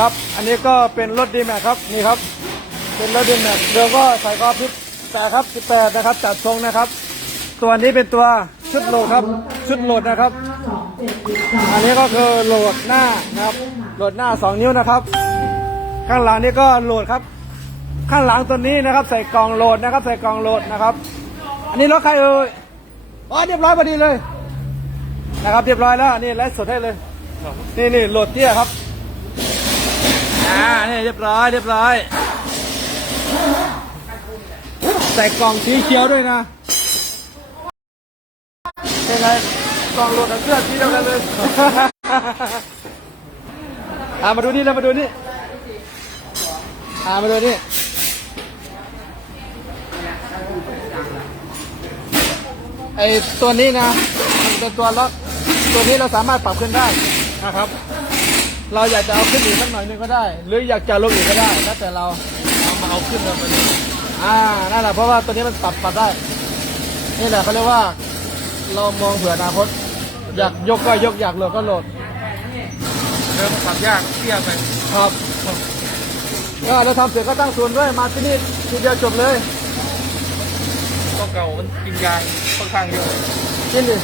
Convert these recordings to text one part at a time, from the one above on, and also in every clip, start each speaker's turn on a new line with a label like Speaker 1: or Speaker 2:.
Speaker 1: ครับ อันนี้ก็เป็นรถดีแม็กครับนี่ครับ เป็นรถดีแม็กเดิมก็ใส่กรอบพิษแต่ครับ18นะครับจัดทรงนะครับ ตัวนี้เป็นตัวชุดโหลดครับ ชุดโหลดนะครับ อันนี้ก็คือโหลดหน้านะครับ โหลดหน้า2นิ้วนะครับ ข้างหลังนี่ก็โหลดครับ ข้างหลังตัวนี้นะครับ ใส่กล่องโหลดนะครับ ใส่กล่องโหลดนะครับ อันนี้รถใครเอ่ยอ๋อเรียบร้อยพอดีเลยนะครับ เรียบร้อยแล้วนี่ไลฟ์สดให้เลย นี่นี่โหลดเตี้ยครับ อ่านี่เรียบร้อยเรียบร้อย ใส่กล่องสีเขียวด้วยนะเป็นไงกล่องโหลดกับเสื้อสีเดียวกันเลยอ่ามาดูนี่แล้วมาดูนี่อ่ามาดูนี่ไอตัวนี้นะมันเป็นตัวล็อกตัวนี้เราสามารถปรับขึ้นได้นะครับ เราอยากจะเอาขึ้นอีกสักหน่อยหนึงก็ได้ หรืออยากจะลงอีกก็ได้แล้วแต่เรา
Speaker 2: เอามาเอาขึ้นเลยมัน
Speaker 1: อ่านั่นแหละเพราะว่าตัวนี้มันปรับปรับได้ นี่แหละเขาเรียกว่า เรามองเผื่ออนาคต อยากยกก็ยกอยากโหลดก็โหลด
Speaker 2: เริ่มขับยากเตี้ยไป
Speaker 1: ครับก็เราทำเสร็จก็ตั้งศูนย์ด้วยมาที่นี่ทีเดียวจบเลย
Speaker 2: ก็เก่ามันกินยางค่อนข้างเยอะ
Speaker 1: นี่ดิ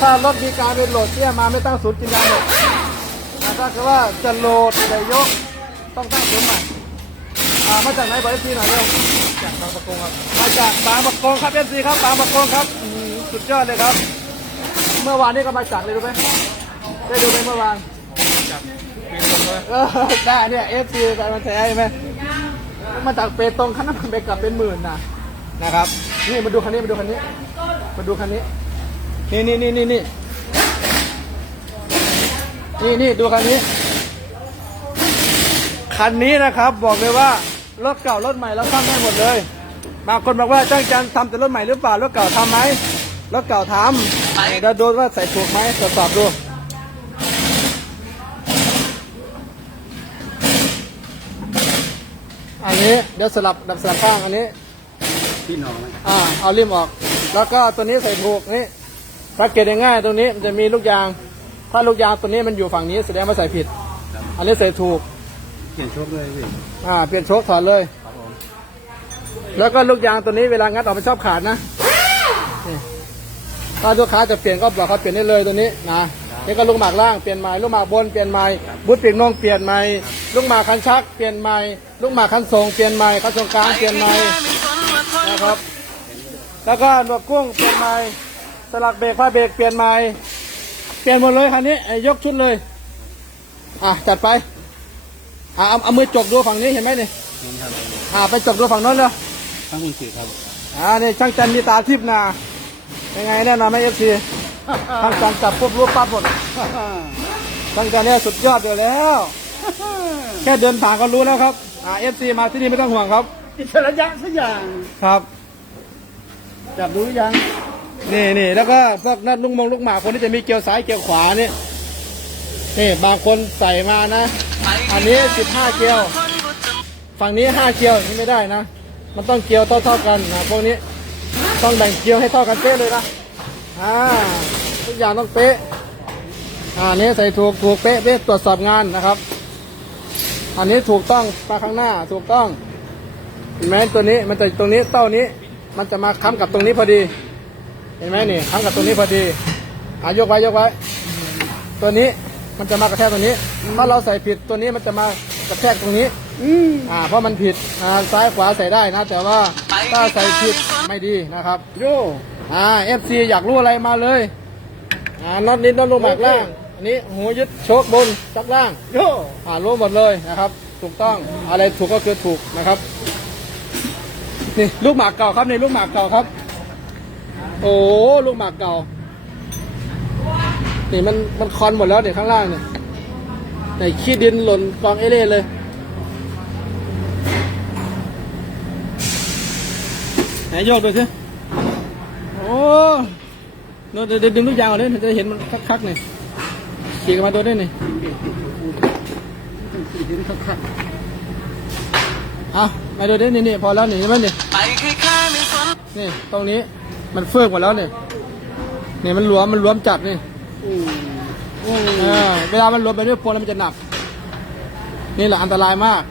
Speaker 1: ถ้ารถมีการเป็นโหลดเตี้ยมาไม่ตั้งศูนย์กินยาหมดแต่ ถ้าเกิดว่าจะโหลดจะยกต้องตั้งศูนย์ใหม่อ่ามาจากไหนบอกเอฟซีหน่อยเร็ว
Speaker 2: จากบางประกงครับ
Speaker 1: มาจากบางประกงครับเอฟซีครับบางประกงครับอื้อหือสุดยอดเลยครับ เมื่อวานนี้ก็มาจากเลยรู้ไหมได้ดูไหมเมื่อวาน
Speaker 2: จากเป็นคนเลย
Speaker 1: เออได้เนี่ยเอฟซีไปมาแท้ใช่ไหมมาจากเปตงคันน้ำมันไปกลับเป็นหมื่นนะนะครับ นี่มาดูคันนี้มาดูคันนี้ มาดูคันนี้ นี่นี่นี่นี่นี่ นี่นี่ดูคันนี้ คันนี้นะครับบอกเลยว่ารถเก่ารถใหม่แล้วซ่อมได้หมดเลยบางคนบอกว่าจ้างจันทำแต่รถใหม่หรือเปล่ารถเก่าทำไหมรถเก่าทำเดี๋ยวดูว่าใส่ถูกไหมตรวจสอบดูอันนี้เดี๋ยวสลับดับสลับข้างอันนี้
Speaker 2: พี่น้องไหม
Speaker 1: อ่าเอาริมออก แล้วก็ตัวนี้ใส่ถูกนี่สังเกตง่ายๆตรงนี้มันจะมีลูกยาง ถ้าลูกยางตัวนี้มันอยู่ฝั่งนี้แสดงว่าใส่ผิด อันนี้ใส่ถูก
Speaker 2: เปลี่ยนโชคเลยพี่
Speaker 1: อ่า เปลี่ยนโชคถอดเลย
Speaker 2: ครับผม
Speaker 1: แล้วก็ลูกยางตัวนี้เวลางัดออกมันชอบขาดนะนี่ถ้าลูกค้าจะเปลี่ยนก็บอกเขาเปลี่ยนได้เลยตัวนี้นะนี่ก็ลูกหมากล่างเปลี่ยนใหม่ลูกหมากบนเปลี่ยนใหม่บุตรปีกนงเปลี่ยนใหม่ลูกหมากคันชักเปลี่ยนใหม่ลูกหมากคันทรงเปลี่ยนใหม่คันทรงกลางเปลี่ยนใหม่นะครับ แล้วก็หนวดกุ้งเปลี่ยนใหม่สลักเบรกผ้าเบรกเปลี่ยนใหม่ เปลี่ยนหมดเลยคันนี้ไอ้ยกชุดเลย อะจัดไป อะเอาเอามือจกดูฝั่งนี้เห็นไหมนี่
Speaker 2: นี่ครับ
Speaker 1: อะไปจกดูฝั่งโน้นเลย
Speaker 2: ทั้งคุณสื่อครับ
Speaker 1: อ่านี่ช่างจันมีตาทิพย์นะยังไงแน่นอนไหมเอฟซีช่างจันจับปุ๊บรู้ปั๊บหมดช่างจันเนี่ยสุดยอดอยู่แล้ว แค่เดินผ่านก็รู้แล้วครับอ่าเอฟซีมาที่นี่ไม่ต้องห่วงครับ
Speaker 2: อิสระยะสักอย่าง
Speaker 1: ครับ
Speaker 2: จับดูหรือยัง
Speaker 1: นี่นี่แล้วก็พวกนัดลุงมงลูกหมาคนที่จะมีเกลียวซ้ายเกลียวขวานี่นี่บางคนใส่มานะ อันนี้สิบห้าเกลียว ฝั่งนี้ห้าเกลียวนี่ไม่ได้นะ มันต้องเกลียวเท่าเท่าๆกันนะพวกนี้ต้องแบ่งเกลียวให้เท่ากันเป๊ะเลยนะอ่าทุกอย่างต้องเป๊ะอ่าอันนี้ใส่ถูกถูกเป๊ะเป๊ะตรวจสอบงานนะครับ อันนี้ถูกต้องมาข้างหน้าถูกต้องเห็นไหมตัวนี้มันจะตรงนี้เต้านี้ มันจะมาค้ำกับตรงนี้พอดี เห็นไหมนี่ค้ำกับตรงนี้พอดีอ่ายกไว้ยกไว้ ตัวนี้มันจะมากระแทกตัวนี้ ถ้าเราใส่ผิดตัวนี้มันจะมากระแทกตรงนี้
Speaker 2: อืม
Speaker 1: อ่าเพราะมันผิดอ่าซ้ายขวาใส่ได้นะ แต่ว่าถ้าใส่ผิดไม่ดีนะครับ
Speaker 2: โย
Speaker 1: อ่าเอฟซีอยากรู้อะไรมาเลยอ่าน็อตนิดน็อตลงหมากล่างอันนี้หัวยึดโชคบนจักล่าง
Speaker 2: โย
Speaker 1: อ่ารู้หมดเลยนะครับ ถูกต้องอะไรถูกก็คือถูกนะครับนี่ลูกหมากเก่าครับนี่ลูกหมากเก่าครับ โอ้ลูกหมากเก่า นี่มันมันคอนหมดแล้วเนี่ยข้างล่างเนี่ยไหนขี้ดินหล่นกองเอเล่เลยไหนโยกดูสิโอ้โน่นเดี๋ยวเดี๋ยวดึงลูกยางก่อนเลยจะเห็นมันคักๆหน่อยขี่กันมาตัวนี้หน่อย
Speaker 2: เห็นคัก
Speaker 1: เอามาดูดินี่นี่พอแล้วนี่ใช่ไหมนี่นี่ตรงนี้ มันเฟื่องหมดแล้วนี่นี่มันหลวมมันหลวมจัดนี่
Speaker 2: ๆอืมอืม
Speaker 1: เออเวลามันหลวมไปด้วยโฟนแล้วมันจะหนัก นี่แหละอันตรายมาก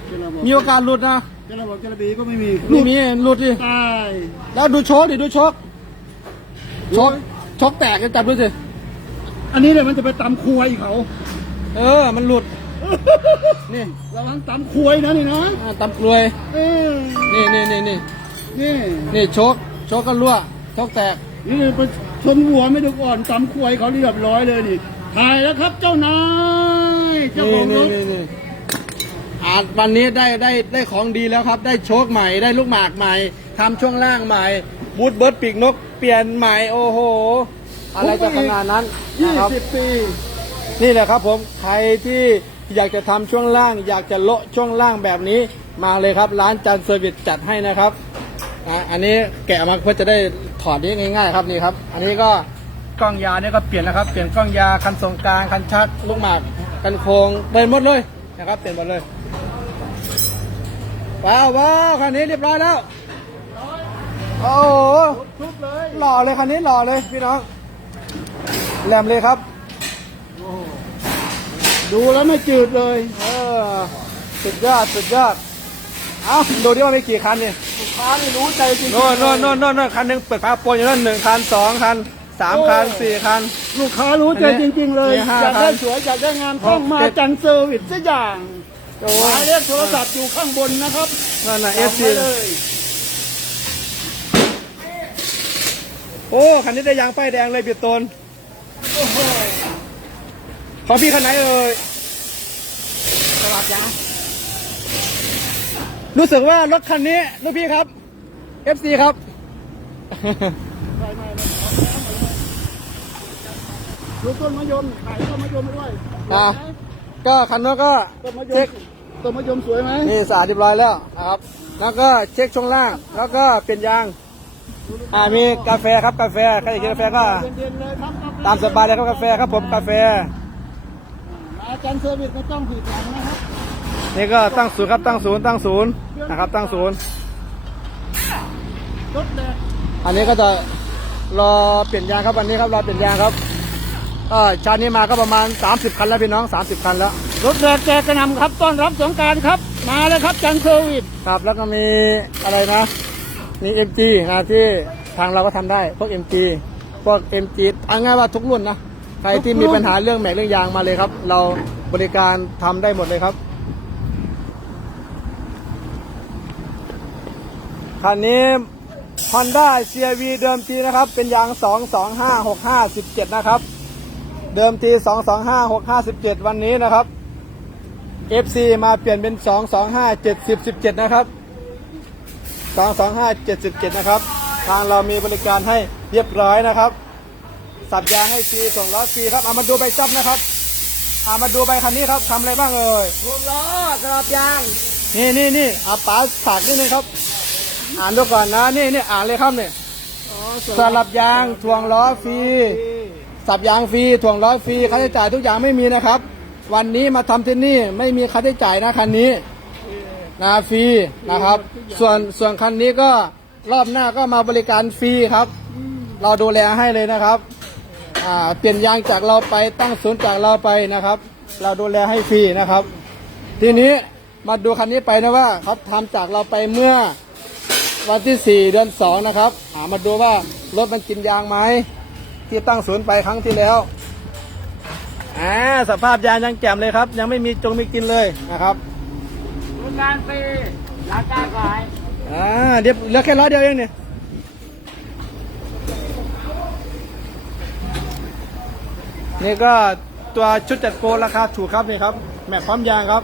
Speaker 1: มีโอกาสหลุดนะ
Speaker 3: จะระบบจะระบีก็ไม่มี
Speaker 1: ไม่มีหลุดดิ
Speaker 3: ตาย
Speaker 1: แล้วดูโชคดิดูโชคโชคโชคแตกจะจับดูสิ
Speaker 3: อันนี้เนี่ยมันจะไปตำควยเขา
Speaker 1: เออ มันหลุด นี่
Speaker 3: ระวังตำควยนะนี่นะ
Speaker 1: อ่าตำกลวย
Speaker 3: เออ
Speaker 1: นี่นี่นี่นี่
Speaker 3: นี่
Speaker 1: นี่โชคโชคก็รั่ว โชคแตก
Speaker 3: นี่ไปชนหัวไม่ดูก่อนตำควยเขาเรียบร้อยเลยนี่ถ่ายแล้วครับเจ้านายเจ้าข
Speaker 1: นี่
Speaker 3: องร
Speaker 1: นี่
Speaker 3: ถ
Speaker 1: นี่นี่อ่าวันนี้ได้ได้ได้ของดีแล้วครับ ได้โชคใหม่ได้ลูกหมากใหม่ทำช่วงล่างใหม่บูทเบิร์ดปีกนกเปลี่ยนใหม่โอ้โห อะไรจะขนาดนั้น
Speaker 3: ยี่
Speaker 1: นะครับ
Speaker 3: สิบปี
Speaker 1: นี่แหละครับผมใครที่อยากจะทำช่วงล่าง อยากจะโละช่วงล่างแบบนี้มาเลยครับ ร้านจันเซอร์วิสจัดให้นะครับ อะอันนี้แกะมาเพื่อจะได้ถอดนี้ง่ายๆ ครับนี่ครับ อันนี้ก็กล้องยาเนี่ยก็เปลี่ยนนะครับ เปลี่ยนกล้องยาคันทรงกลางคันชักลูกหมากกันโคงเปลี่ยนหมดเลยนะครับเปลี่ยนหมดเลยว้าวว้าวคันนี้เรียบร้อยแล้วโอ้โห
Speaker 3: ทุบเลย
Speaker 1: หล่อเลยคันนี้หล่อเลยพี่น้องแหลมเลยครับ
Speaker 3: ดูแล้วไม่จืดเลย
Speaker 1: เออสุดยอดสุดยอด เอาดูดิว่ามีกี่คันเนี่ย
Speaker 3: ลูกค้านี่รู้ใจจริงๆ
Speaker 1: โน่นโน่นโน่นโน่นโน่นคันหนึ่งเปิดฝาโปรยอยู่นั่นหนึ่งคันสองคันสามคันสี่คัน
Speaker 3: ลูกค้ารู้ใจจริง ๆ เลย
Speaker 1: มีห้า
Speaker 3: อยาก
Speaker 1: พั
Speaker 3: ได้
Speaker 1: น
Speaker 3: สวยอยากได้งานต้อง
Speaker 1: หก
Speaker 3: มา
Speaker 1: เจ็ด
Speaker 3: จันเซอร์วิสสักอย่าง
Speaker 1: โอ้
Speaker 3: หมายเลขโทรศัพท์อยู่ข้างบนนะครับ
Speaker 1: นั่นน่ะเอฟ
Speaker 3: จ
Speaker 1: ซี
Speaker 3: งไว้เลย
Speaker 1: โอ้คันนี้ได้ยางป้ายแดงเลยเบียดโตนของพี่คันไหนเอ่ยสวัสดี รู้สึกว่ารถคันนี้ลูกพี่ครับ FC ครับ
Speaker 3: ดูต้นมะยมขายต้นมะยมด้วย
Speaker 1: อะ ก็คันนั้นก็
Speaker 3: ต้นมะย
Speaker 1: เช็
Speaker 3: ม
Speaker 1: ค
Speaker 3: ต้นมะยมสวยไหม
Speaker 1: นี่สะอาดเรียบร้อยแล้วนะครับ แล้วก็เช็คช่วงล่าง แล้วก็เปลี่ยนยาง อ่ามีกาแฟครับกาแฟใครอยากกินกาแฟก็
Speaker 3: เย็นๆเลยครับ
Speaker 1: ตามสบายเลยครับกาแฟครับผมกาแฟ
Speaker 3: อาจารย์เซอร์วิสไม่ต้องผิดหวังนะครับ
Speaker 1: นี่ก็ตั้งศูนย์ครับตั้งศูนย์ตั้งศูนย์นะครับ ตั้งศูนย์
Speaker 3: รถแดง
Speaker 1: อันนี้ก็จะรอเปลี่ยนยางครับวันนี้ครับรอเปลี่ยนยางครับเออชาตินี้มาก็ประมาณ 30 คันแล้วพี่น้อง 30 คันแล้ว
Speaker 3: รถแดงแจกกระหนำครับต้อนรับสงกรารครับ มาเลยครับจันเซอร์วิส
Speaker 1: ครับแล้วก็มีอะไรนะ มี MG นะที่ทางเราก็ทำได้พวก MG พวก MG เอาง่ายว่าทุกรุ่นนะ ใครที่มีปัญหาเรื่องแม็กเรื่องยางมาเลยครับ เราบริการทำได้หมดเลยครับ คันนี้ Honda CRV เดิมทีนะครับ เป็นยาง 2256517นะครับ เดิมที 2256517วันนี้นะครับ FC มาเปลี่ยนเป็น 2257017 นะครับ 22577นะครับ ทางเรามีบริการให้เรียบร้อยนะครับ สับยางให้ฟรีส่งล้อฟรีครับเอามาดูใบจับนะครับเอามาดูใบคันนี้ครับทำอะไรบ้างเอ่ย
Speaker 3: รถล้อสลับยาง
Speaker 1: นี่นี่นี่เอาป๋าฝากนิดนึงครับ อ่านดูก่อนนะนี่นี่อ่านเลยครับเนี่ยสลับยางถ่วงล้อฟรีสับยางฟรีถ่วงล้อฟรีค่าใช้จ่ายทุกอย่างไม่มีนะครับ วันนี้มาทำที่นี่ไม่มีค่าใช้จ่ายนะคันนี้นะฟรีนะครับ ส่วนส่วนคันนี้ก็รอบหน้าก็มาบริการฟรีครับ เราดูแลให้เลยนะครับอ่าเปลี่ยนยางจากเราไปตั้งศูนย์จากเราไปนะครับ เราดูแลให้ฟรีนะครับ ทีนี้มาดูคันนี้ไปนะว่าเขาทำจากเราไปเมื่อ วันที่ 4 เดือน 2 นะครับอ่ามาดูว่ารถมันกินยางไหมที่ตั้งศูนย์ไปครั้งที่แล้วอ่าสภาพยางยังแจ่มเลยครับ ยังไม่มีจงมีกินเลยนะครับ
Speaker 3: โรงงานฟรีราคาขาย
Speaker 1: อ่าเดี๋ยวเหลือแค่ร้อยเดียวเองเนี่ยนี่ก็ตัวชุดจัดโปรราคาถูกครับนี่ครับแม็กพร้อมยางครับ